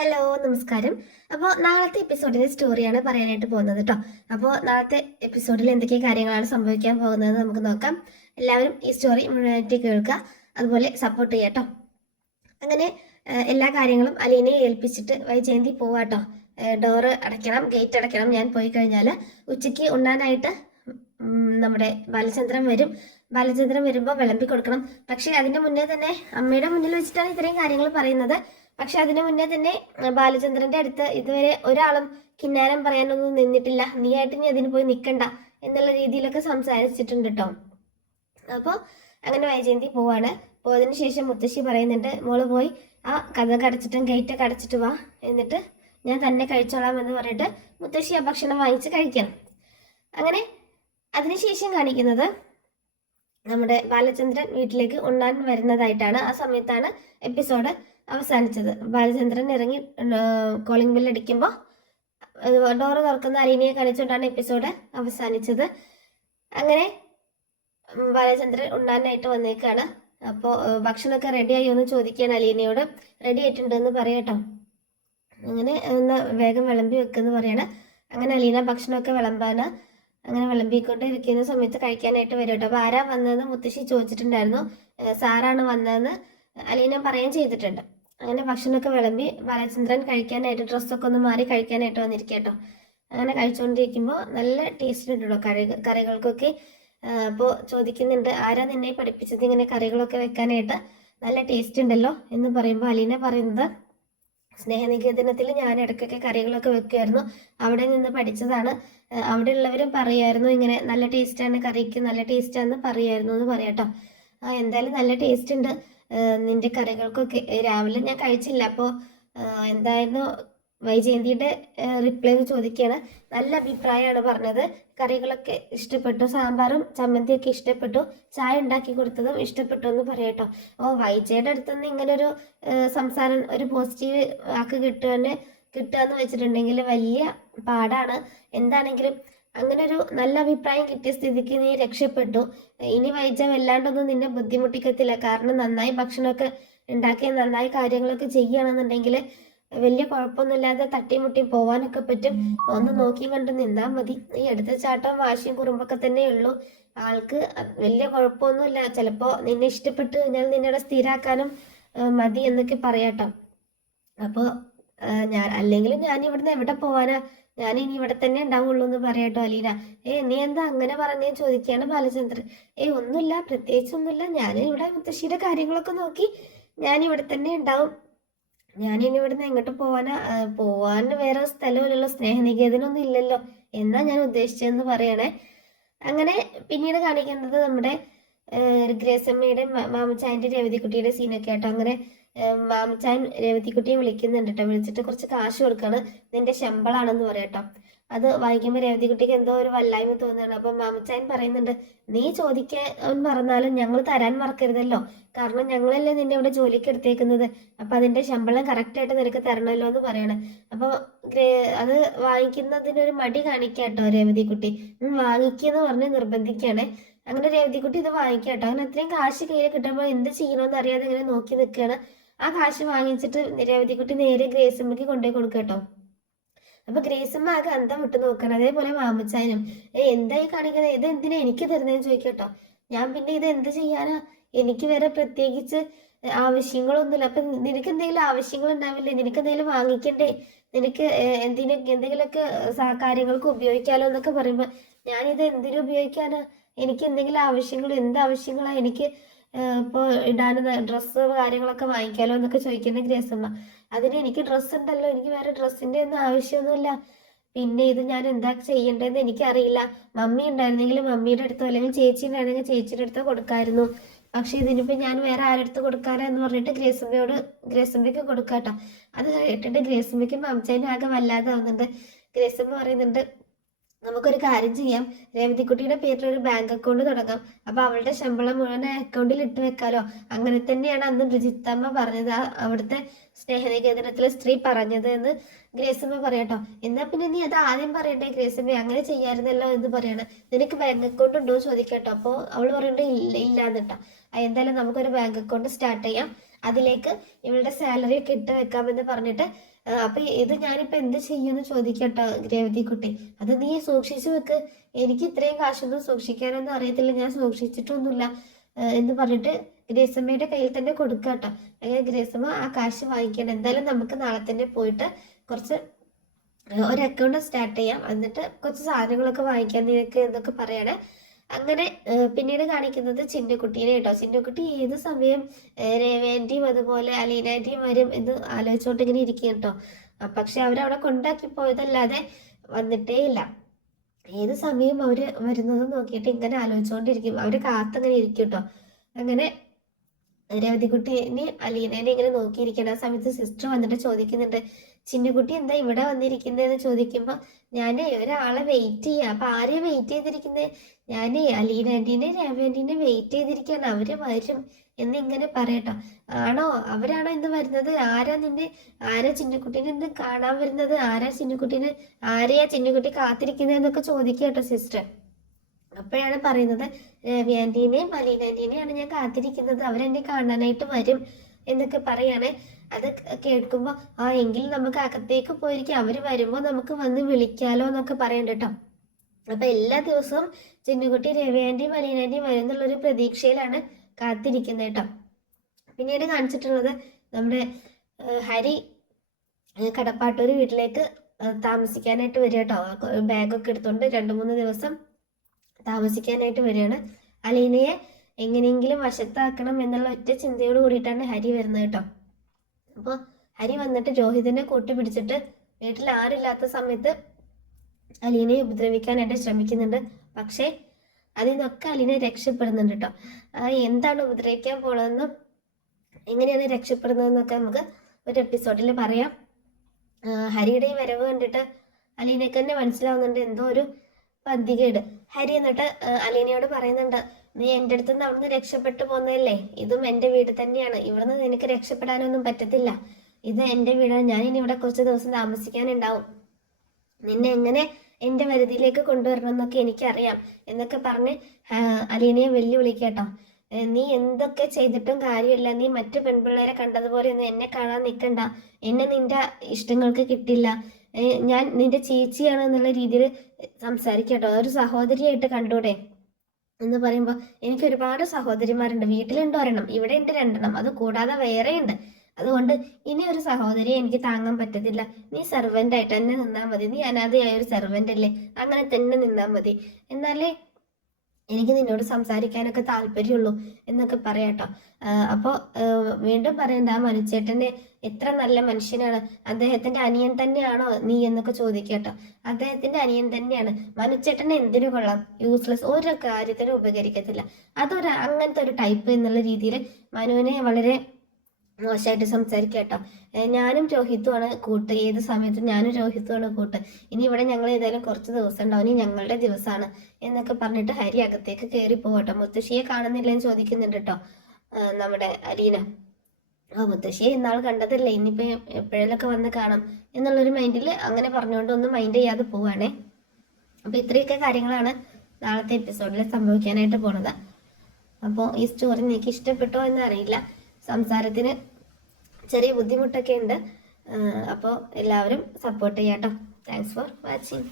Hello നമസ്കാരം. അപ്പോൾ നാളത്തെ എപ്പിസോഡിലെ സ്റ്റോറിയാണ് പറയാനായിട്ട് പോകുന്നത് കേട്ടോ. അപ്പോൾ നാളത്തെ എപ്പിസോഡിൽ എന്തൊക്കെ കാര്യങ്ങളാണ് സംഭവിക്കാൻ പോകുന്നത് നമുക്ക് നോക്കാം. എല്ലാവരും ഈ സ്റ്റോറി മുഴുവനായിട്ട് കേൾക്കുക, അതുപോലെ സപ്പോർട്ട് ചെയ്യുക കേട്ടോ. അങ്ങനെ എല്ലാ കാര്യങ്ങളും അലീനയെ ഏൽപ്പിച്ചിട്ട് വൈജയന്തി പോവാട്ടോ. ഡോറ് അടയ്ക്കണം, ഗേറ്റ് അടയ്ക്കണം. ഞാൻ പോയി കഴിഞ്ഞാൽ ഉച്ചയ്ക്ക് ഉണ്ണാനായിട്ട് നമ്മുടെ ബാലചന്ദ്രൻ വരും. ബാലചന്ദ്രൻ വരുമ്പോൾ വിളമ്പി കൊടുക്കണം. പക്ഷേ അതിൻ്റെ മുന്നേ തന്നെ അമ്മയുടെ മുന്നിൽ വെച്ചിട്ടാണ് ഇത്രയും കാര്യങ്ങൾ പറയുന്നത്. പക്ഷെ അതിനു മുന്നേ തന്നെ ബാലചന്ദ്രന്റെ അടുത്ത് ഇതുവരെ ഒരാളും കിന്നാരം പറയാനൊന്നും നിന്നിട്ടില്ല. നീ ആയിട്ട് നീ അതിന് പോയി നിൽക്കണ്ട എന്നുള്ള രീതിയിലൊക്കെ സംസാരിച്ചിട്ടുണ്ട് കേട്ടോ. അപ്പോൾ അങ്ങനെ വൈജയന്തി പോവാണ്. പോയതിനു ശേഷം മുത്തശ്ശി പറയുന്നുണ്ട്, മോള് പോയി ആ കഥ അടച്ചിട്ടും ഗേറ്റൊക്കെ അടച്ചിട്ട് വാ, എന്നിട്ട് ഞാൻ തന്നെ കഴിച്ചോളാം എന്ന് പറഞ്ഞിട്ട് മുത്തശ്ശി ആ ഭക്ഷണം വാങ്ങിച്ച് കഴിക്കണം. അങ്ങനെ അതിനുശേഷം കാണിക്കുന്നത് നമ്മുടെ ബാലചന്ദ്രൻ വീട്ടിലേക്ക് ഉണ്ണാൻ വരുന്നതായിട്ടാണ്. ആ സമയത്താണ് എപ്പിസോഡ് അവസാനിച്ചത്. ബാലചന്ദ്രൻ ഇറങ്ങി കോളിംഗ് ബെൽ അടിക്കുമ്പോൾ ഡോറ് തുറക്കുന്ന അലീനയെ കാണിച്ചുകൊണ്ടാണ് എപ്പിസോഡ് അവസാനിച്ചത്. അങ്ങനെ ബാലചന്ദ്രൻ ഉണ്ണാനായിട്ട് വന്നേക്കാണ്. അപ്പോൾ ഭക്ഷണമൊക്കെ റെഡിയായി എന്ന് ചോദിക്കുകയാണ് അലീനയോട്. റെഡി ആയിട്ടുണ്ടെന്ന് പറയട്ടോ. അങ്ങനെ ഒന്ന് വേഗം വിളമ്പി വെക്കുമെന്ന് പറയണം. അങ്ങനെ അലീന ഭക്ഷണമൊക്കെ വിളമ്പാന് അങ്ങനെ വിളമ്പിക്കൊണ്ട് ഇരിക്കുന്ന സമയത്ത് കഴിക്കാനായിട്ട് വരും കേട്ടോ. അപ്പോൾ ആരാ വന്നതെന്ന് മുത്തശ്ശി ചോദിച്ചിട്ടുണ്ടായിരുന്നു. സാറാണ് വന്നതെന്ന് അലീന പറയുകയും ചെയ്തിട്ടുണ്ട്. അങ്ങനെ ഭക്ഷണമൊക്കെ വിളമ്പി ബാലചന്ദ്രൻ കഴിക്കാനായിട്ട് ഡ്രസ്സൊക്കെ ഒന്ന് മാറി കഴിക്കാനായിട്ട് വന്നിരിക്കുക കേട്ടോ. അങ്ങനെ കഴിച്ചുകൊണ്ടിരിക്കുമ്പോൾ നല്ല ടേസ്റ്റ് ഉണ്ട് കേട്ടോ കറികൾക്കൊക്കെ. അപ്പോൾ ചോദിക്കുന്നുണ്ട്, ആരാ നിന്നെ പഠിപ്പിച്ചത് ഇങ്ങനെ കറികളൊക്കെ വെക്കാനായിട്ട്? നല്ല ടേസ്റ്റ് ഉണ്ടല്ലോ എന്ന് പറയുമ്പോൾ അലീന പറയുന്നത്, സ്നേഹനികേതനത്തിൽ ഞാൻ ഇടയ്ക്കൊക്കെ കറികളൊക്കെ വെക്കുമായിരുന്നു, അവിടെ നിന്ന് പഠിച്ചതാണ്. അവിടെ ഉള്ളവരും പറയുമായിരുന്നു ഇങ്ങനെ നല്ല ടേസ്റ്റാണ്, കറിക്ക് നല്ല ടേസ്റ്റാന്ന് പറയുമായിരുന്നു എന്ന് പറയാട്ടോ. എന്തായാലും നല്ല ടേസ്റ്റ് ഉണ്ട് നിന്റെ കറികൾക്കൊക്കെ. രാവിലെ ഞാൻ കഴിച്ചില്ല. അപ്പോൾ എന്തായിരുന്നു വൈജയന്തിയുടെ റിപ്ലൈ എന്ന് ചോദിക്കുകയാണ്. നല്ല അഭിപ്രായമാണ് പറഞ്ഞത്, കറികളൊക്കെ ഇഷ്ടപ്പെട്ടു, സാമ്പാറും ചമ്മന്തിയൊക്കെ ഇഷ്ടപ്പെട്ടു, ചായ ഉണ്ടാക്കി കൊടുത്തതും ഇഷ്ടപ്പെട്ടു എന്ന് പറയട്ടോ. ഓ, വൈജയുടെ അടുത്തുനിന്ന് ഇങ്ങനെ ഒരു സംസാരം, ഒരു പോസിറ്റീവ് ആക്ക് കിട്ടുക എന്ന് വെച്ചിട്ടുണ്ടെങ്കിൽ വലിയ പാടാണ്. എന്താണെങ്കിലും അങ്ങനെ ഒരു നല്ല അഭിപ്രായം കിട്ടിയ സ്ഥിതിക്ക് നീ രക്ഷപ്പെട്ടു. ഇനി വൈജ വല്ലാണ്ടൊന്നും നിന്നെ ബുദ്ധിമുട്ടിക്കത്തില്ല. കാരണം നന്നായി ഭക്ഷണമൊക്കെ ഉണ്ടാക്കി നന്നായി കാര്യങ്ങളൊക്കെ ചെയ്യുകയാണെന്നുണ്ടെങ്കിൽ വലിയ കുഴപ്പമൊന്നുമില്ലാതെ തട്ടിമുട്ടി പോവാനൊക്കെ പറ്റും. ഒന്ന് നോക്കി കണ്ട് നിന്നാൽ മതി. ഈ എടുത്ത ചാട്ടവും വാശിയും കുറുമ്പൊക്കെ തന്നെ ഉള്ളൂ. ആൾക്ക് വലിയ കുഴപ്പമൊന്നുമില്ല. ചിലപ്പോൾ നിന്നെ ഇഷ്ടപ്പെട്ട് കഴിഞ്ഞാൽ നിന്നെ സ്ഥിരാക്കാനും മതി എന്നൊക്കെ പറയാട്ടോ. അപ്പോൾ അല്ലെങ്കിലും ഞാൻ ഇവിടുന്ന് എവിടെ പോവാനാ, ഞാൻ ഇനി ഇവിടെ തന്നെ ഉണ്ടാവുള്ളൂ എന്ന് പറയാട്ടോ അലീന. നീ എന്താ അങ്ങനെ പറഞ്ഞേ ചോദിക്കുകയാണ് ബാലചന്ദ്രൻ. ഒന്നുമില്ല, പ്രത്യേകിച്ചൊന്നുമില്ല, ഞാൻ ഇവിടെ മുത്തശ്ശിയുടെ കാര്യങ്ങളൊക്കെ നോക്കി ഞാൻ ഇവിടെ തന്നെ ഉണ്ടാവും. ഞാനിനി ഇവിടുന്ന് എങ്ങോട്ട് പോവാൻ വേറെ സ്ഥലമില്ലല്ലോ, സ്നേഹനികേതനൊന്നും ഇല്ലല്ലോ എന്നാ ഞാൻ ഉദ്ദേശിച്ചതെന്ന് പറയണേ. അങ്ങനെ പിന്നീട് കാണിക്കുന്നത് നമ്മുടെ ഗ്രേസമ്മയുടെ മാമച്ചായൻ്റെ രേവതിക്കുട്ടിയുടെ സീനൊക്കെ ആട്ടോ. അങ്ങനെ മാമച്ചാൻ രേവതിക്കുട്ടിയെ വിളിക്കുന്നുണ്ട് കേട്ടോ. വിളിച്ചിട്ട് കുറച്ച് കാശ് കൊടുക്കാണ്, നിന്റെ ശമ്പളാണെന്ന് പറയട്ടോ. അത് വായിക്കുമ്പോൾ രേവതിക്കുട്ടിക്ക് എന്തോ ഒരു വല്ലായ്മ തോന്നുകയാണ്. അപ്പം മാമച്ചാൻ പറയുന്നുണ്ട്, നീ ചോദിക്കാൻ മറന്നാലും ഞങ്ങൾ തരാൻ മറക്കരുതല്ലോ, കാരണം ഞങ്ങളല്ലേ നിന്നെ ഇവിടെ ജോലിക്ക് എടുത്തേക്കുന്നത്. അപ്പം അതിൻ്റെ ശമ്പളം കറക്റ്റായിട്ട് നിനക്ക് തരണമല്ലോ എന്ന് പറയണം. അപ്പോൾ അത് വാങ്ങിക്കുന്നതിനൊരു മടി കാണിക്കാട്ടോ രേവതിക്കുട്ടി. വാങ്ങിക്കുമെന്ന് പറഞ്ഞ് നിർബന്ധിക്കുകയാണ്. അങ്ങനെ രേവതിക്കുട്ടി ഇത് വാങ്ങിക്കാട്ടോ. അങ്ങനെ അത്രയും കാശ് കയ്യിൽ കിട്ടുമ്പോൾ എന്ത് ചെയ്യണമെന്ന് അറിയാതെ ഇങ്ങനെ നോക്കി നിൽക്കുകയാണ്. ആ കാശ് വാങ്ങിച്ചിട്ട് രേവതിക്കുട്ടി നേരെ ഗ്രേസമ്മയ്ക്ക് കൊണ്ടുപോയി കൊടുക്കട്ടോ. അപ്പൊ ഗ്രേസമ്മ ആകെ അന്തം വിട്ട് നോക്കണം. അതേപോലെ മാമച്ചായനും എന്തായി കാണിക്കുന്നത്, ഇത് എന്തിനാ എനിക്ക് തരുന്നതെന്ന് ചോദിക്കട്ടോ. ഞാൻ പിന്നെ ഇത് എന്ത് ചെയ്യാനാ, എനിക്ക് വേറെ പ്രത്യേകിച്ച് ആവശ്യങ്ങളൊന്നുമില്ല. അപ്പൊ നിനക്ക് എന്തെങ്കിലും ആവശ്യങ്ങൾ ഉണ്ടാവില്ലേ, നിനക്ക് എന്തെങ്കിലും വാങ്ങിക്കണ്ടേ, നിനക്ക് എന്തെങ്കിലുമൊക്കെ കാര്യങ്ങൾക്ക് ഉപയോഗിക്കാലോ എന്നൊക്കെ പറയുമ്പോ ഞാനിത് എന്തിനു ഉപയോഗിക്കാനാ, എനിക്ക് എന്തെങ്കിലും ആവശ്യങ്ങൾ, എന്താവശ്യങ്ങളാ എനിക്ക് ഇപ്പോൾ ഇടാന് ഡ്രസ്സ് കാര്യങ്ങളൊക്കെ വാങ്ങിക്കാലോ എന്നൊക്കെ ചോദിക്കുന്ന ഗ്രേസമ്മ. അതിന് എനിക്ക് ഡ്രസ്സ് ഉണ്ടല്ലോ, എനിക്ക് വേറെ ഡ്രസ്സിന്റെ ഒന്നും ആവശ്യമൊന്നുമില്ല. പിന്നെ ഇത് ഞാൻ എന്താ ചെയ്യേണ്ടതെന്ന് എനിക്കറിയില്ല. മമ്മി ഉണ്ടായിരുന്നെങ്കിൽ മമ്മിയുടെ അടുത്തോ അല്ലെങ്കിൽ ചേച്ചി ഉണ്ടായിരുന്നെങ്കിൽ ചേച്ചിയുടെ അടുത്തോ കൊടുക്കായിരുന്നു. പക്ഷെ ഇതിനിപ്പോ ഞാൻ വേറെ ആരെടുത്ത് കൊടുക്കാനാ എന്ന് പറഞ്ഞിട്ട് ഗ്രേസമ്മയ്ക്ക് കൊടുക്കാട്ടോ. അത് കേട്ടിട്ട് ഗ്രേസമ്മയ്ക്ക് മാമച്ചാനും ആകെ വല്ലാതെ ആവുന്നുണ്ട്. ഗ്രേസമ്മ പറയുന്നുണ്ട്, നമുക്കൊരു കാര്യം ചെയ്യാം, രേവതിക്കുട്ടിയുടെ പേരിൽ ഒരു ബാങ്ക് അക്കൗണ്ട് തുടങ്ങാം. അപ്പൊ അവളുടെ ശമ്പളം മുഴുവൻ അക്കൗണ്ടിൽ ഇട്ട് വെക്കാലോ. അങ്ങനെ തന്നെയാണ് അന്ന് ബ്രിജിത്തമ്മ പറഞ്ഞത്, അവിടുത്തെ സ്നേഹനികേതനത്തിലെ സ്ത്രീ പറഞ്ഞത് എന്ന് ഗ്രേസമ്മ പറയട്ടോ. എന്നാ പിന്നെ നീ അത് ആദ്യം പറയണ്ടേ ഗ്രേസമ്മ, അങ്ങനെ ചെയ്യാറുന്നല്ലോ എന്ന് പറയണം. നിനക്ക് ബാങ്ക് അക്കൗണ്ട് ഉണ്ടോ എന്ന് ചോദിക്കട്ടോ. അപ്പോൾ അവൾ പറയണ്ടേ ഇല്ലാന്നിട്ടാ. എന്തായാലും നമുക്കൊരു ബാങ്ക് അക്കൗണ്ട് സ്റ്റാർട്ട് ചെയ്യാം. അതിലേക്ക് ഇവളുടെ സാലറി ഒക്കെ ഇട്ട് വെക്കാമെന്ന് പറഞ്ഞിട്ട് അപ്പൊ ഇത് ഞാനിപ്പോ എന്ത് ചെയ്യുമെന്ന് ചോദിക്കട്ടോ രേവതിക്കുട്ടി. അത് നീ സൂക്ഷിച്ചു വെക്ക്, എനിക്ക് ഇത്രയും കാശൊന്നും സൂക്ഷിക്കാനൊന്നും അറിയത്തില്ല, ഞാൻ സൂക്ഷിച്ചിട്ടൊന്നുമില്ല എന്ന് പറഞ്ഞിട്ട് ഗ്രേസമ്മയുടെ കയ്യിൽ തന്നെ കൊടുക്കാട്ടോ. അങ്ങനെ ഗ്രേസമ്മ ആ കാശ് വാങ്ങിക്കണം. എന്തായാലും നമുക്ക് നാളെ തന്നെ പോയിട്ട് കുറച്ച് ഒരു അക്കൗണ്ട് സ്റ്റാർട്ട് ചെയ്യാം, എന്നിട്ട് കുറച്ച് സാധനങ്ങളൊക്കെ വാങ്ങിക്കാൻ നിനക്ക് എന്നൊക്കെ പറയണേ. അങ്ങനെ പിന്നീട് കാണിക്കുന്നത് ചിന്നുകുട്ടീനെ കേട്ടോ. ചിന്നുകുട്ടി ഏത് സമയം രേവേന്റെയും അതുപോലെ അലീനാന്റെയും വരും എന്ന് ആലോചിച്ചോണ്ട് ഇങ്ങനെ ഇരിക്കും കേട്ടോ. പക്ഷെ അവരവിടെ കൊണ്ടാക്കി പോയതല്ലാതെ വന്നിട്ടേ ഇല്ല. ഏത് സമയം അവര് വരുന്നത് നോക്കിയിട്ട് ഇങ്ങനെ ആലോചിച്ചുകൊണ്ടിരിക്കും, അവര് കാത്തങ്ങനെ ഇരിക്കും കേട്ടോ. അങ്ങനെ രവതിക്കുട്ടീനെ അലീനേനെ ഇങ്ങനെ നോക്കിയിരിക്കണം. ആ സമയത്ത് സിസ്റ്റർ വന്നിട്ട് ചോദിക്കുന്നുണ്ട്, ചിന്നുകുട്ടി എന്താ ഇവിടെ വന്നിരിക്കുന്നതെന്ന് ചോദിക്കുമ്പോൾ ഞാൻ ഒരാളെ വെയിറ്റ് ചെയ്യാം. അപ്പൊ ആരെയും വെയിറ്റ് ചെയ്തിരിക്കുന്നത്? ഞാൻ അലീന ആന്റീനെ രവ ആന്റീനെ വെയിറ്റ് ചെയ്തിരിക്കുകയാണ്, അവര് വരും എന്നിങ്ങനെ പറയട്ടോ. ആണോ, അവരാണോ ഇന്ന് വരുന്നത്? ആരാ ചിന്നുകുട്ടീനെ ഇന്ന് കാണാൻ വരുന്നത്? ആരെയാ ചിന്നുകുട്ടി കാത്തിരിക്കുന്നതെന്നൊക്കെ ചോദിക്കുക കേട്ടോ സിസ്റ്റർ. അപ്പോഴാണ് പറയുന്നത്, രവി ആന്റീനെയും അലീന ആന്റീനെയാണ് ഞാൻ കാത്തിരിക്കുന്നത്, അവരെന്നെ കാണാനായിട്ട് വരും എന്നൊക്കെ പറയാണ്. അത് കേൾക്കുമ്പോൾ എങ്കിൽ നമുക്ക് അകത്തേക്ക് പോയിരിക്കും, അവര് വരുമ്പോ നമുക്ക് വന്ന് വിളിക്കാലോ എന്നൊക്കെ പറയണ്ട കേട്ടോ. അപ്പൊ എല്ലാ ദിവസവും ചിന്നുകുട്ടി രവി ആന്റിയും അലീന ആന്റിയും വരുന്നുള്ളൊരു പ്രതീക്ഷയിലാണ് കാത്തിരിക്കുന്നത് കേട്ടോ. പിന്നീട് കാണിച്ചിട്ടുള്ളത് നമ്മുടെ ഹരി കടപ്പാട്ടൂർ വീട്ടിലേക്ക് താമസിക്കാനായിട്ട് വരിക കേട്ടോ. ബാഗൊക്കെ എടുത്തോണ്ട് 2-3 ദിവസം താമസിക്കാനായിട്ട് വരികയാണ്. അലീനയെ എങ്ങനെയെങ്കിലും വശത്താക്കണം എന്നുള്ള ഒറ്റ ചിന്തയോട് കൂടിയിട്ടാണ് ഹരി വരുന്നത് കേട്ടോ. അപ്പോൾ ഹരി വന്നിട്ട് രോഹിതിനെ കൂട്ടിപ്പിടിച്ചിട്ട് വീട്ടിൽ ആരില്ലാത്ത സമയത്ത് അലീനയെ ഉപദ്രവിക്കാനായിട്ട് ശ്രമിക്കുന്നുണ്ട്. പക്ഷേ അതിൽ നിന്നൊക്കെ അലീന രക്ഷപ്പെടുന്നുണ്ട് കേട്ടോ. എന്താണ് ഉപദ്രവിക്കാൻ പോണതെന്നും എങ്ങനെയാണ് രക്ഷപ്പെടുന്നതെന്നൊക്കെ നമുക്ക് ഒരു എപ്പിസോഡിൽ പറയാം. ഹരിയുടെ ഈ വരവ് കണ്ടിട്ട് അലീനയ്ക്ക് തന്നെ മനസ്സിലാവുന്നുണ്ട് എന്തോ ഒരു പന്തികേട്. ഹരി എന്നിട്ട് അലീനയോട് പറയുന്നുണ്ട്, നീ എൻ്റെ അടുത്ത് നിന്ന് അവിടുന്ന് രക്ഷപ്പെട്ടു പോന്നതല്ലേ, ഇതും എൻ്റെ വീട് തന്നെയാണ്, ഇവിടുന്ന് നിനക്ക് രക്ഷപ്പെടാനൊന്നും പറ്റത്തില്ല, ഇത് എൻ്റെ വീടാണ്, ഞാൻ ഇനി ഇവിടെ കുറച്ച് ദിവസം താമസിക്കാനുണ്ടാവും, നിന്നെ എങ്ങനെ എൻ്റെ വരുതിയിലേക്ക് കൊണ്ടുവരണം എന്നൊക്കെ എനിക്കറിയാം എന്നൊക്കെ പറഞ്ഞ് അലീനയെ വെല്ലുവിളിക്കട്ടോ. നീ എന്തൊക്കെ ചെയ്തിട്ടും കാര്യമില്ല, നീ മറ്റു പെൺപിള്ളേരെ കണ്ടതുപോലെ ഒന്നും എന്നെ കാണാൻ നിൽക്കണ്ട, എന്നെ നിന്റെ ഇഷ്ടങ്ങൾക്ക് കിട്ടില്ല, ഞാൻ നിന്റെ ചേച്ചിയാണ് എന്നുള്ള രീതിയിൽ സംസാരിക്കട്ടോ, ഒരു സഹോദരിയായിട്ട് കണ്ടൂടെ എന്ന് പറയുമ്പോൾ എനിക്ക് ഒരുപാട് സഹോദരിമാരുണ്ട്, വീട്ടിലുണ്ട് ഒരെണ്ണം, ഇവിടെ ഉണ്ട് 2 അത് കൂടാതെ വേറെയുണ്ട്, അതുകൊണ്ട് ഇനി ഒരു സഹോദരിയെ എനിക്ക് താങ്ങാൻ പറ്റത്തില്ല, നീ സെർവൻ്റ് ആയിട്ട് തന്നെ നിന്നാൽ മതി, നീ അനാഥയായ ഒരു സെർവൻ്റ് അല്ലേ, അങ്ങനെ തന്നെ നിന്നാൽ മതി, എന്നാലേ എനിക്ക് നിന്നോട് സംസാരിക്കാനൊക്കെ താല്പര്യമുള്ളൂ എന്നൊക്കെ പറയാട്ടോ. അപ്പോൾ വീണ്ടും പറയണ്ട, ആ മനുച്ചേട്ടനെ എത്ര നല്ല മനുഷ്യനാണ്, അദ്ദേഹത്തിന്റെ അനിയൻ തന്നെയാണോ നീ എന്നൊക്കെ ചോദിക്കട്ടോ. അദ്ദേഹത്തിന്റെ അനിയൻ തന്നെയാണ്, മനുച്ചേട്ടനെ എന്തിനു കൊള്ളാം, യൂസ്ലെസ്, ഒരു കാര്യത്തിനും ഉപകരിക്കത്തില്ല, അങ്ങനത്തെ ഒരു ടൈപ്പ് എന്നുള്ള രീതിയിൽ മനുവിനെ വളരെ മോശമായിട്ട് സംസാരിക്കട്ടോ. ഞാനും രോഹിത്തുമാണ് കൂട്ട്, ഏത് സമയത്തും ഞാനും രോഹിത്തുമാണ് കൂട്ട്, ഇനി ഇവിടെ ഞങ്ങൾ ഏതായാലും കുറച്ച് ദിവസം ഉണ്ടാവും, ഇനി ഞങ്ങളുടെ ദിവസമാണ് എന്നൊക്കെ പറഞ്ഞിട്ട് ഹരി അകത്തേക്ക് കയറി പോകട്ടോ. മുത്തശ്ശിയെ കാണുന്നില്ലെന്ന് ചോദിക്കുന്നുണ്ട് കേട്ടോ നമ്മുടെ അലീന. മുത്തശ്ശിയെ ഇന്നാൾ കണ്ടതല്ലേ, ഇനിയിപ്പോ എപ്പോഴേലൊക്കെ വന്ന് കാണാം എന്നുള്ളൊരു മൈൻഡിൽ അങ്ങനെ പറഞ്ഞുകൊണ്ട് ഒന്നും മൈൻഡ് ചെയ്യാതെ പോവാണേ. അപ്പൊ ഇത്രയൊക്കെ കാര്യങ്ങളാണ് നാളത്തെ എപ്പിസോഡിൽ സംഭവിക്കാനായിട്ട് പോണത്. അപ്പോൾ ഈ സ്റ്റോറി നിങ്ങൾക്ക് ഇഷ്ടപ്പെട്ടോ എന്നറിയില്ല, സംസാരത്തിന് ചെറിയ ബുദ്ധിമുട്ടൊക്കെ ഉണ്ട്. അപ്പോൾ എല്ലാവരും സപ്പോർട്ട് ചെയ്യാം കേട്ടോ. Thanks for watching.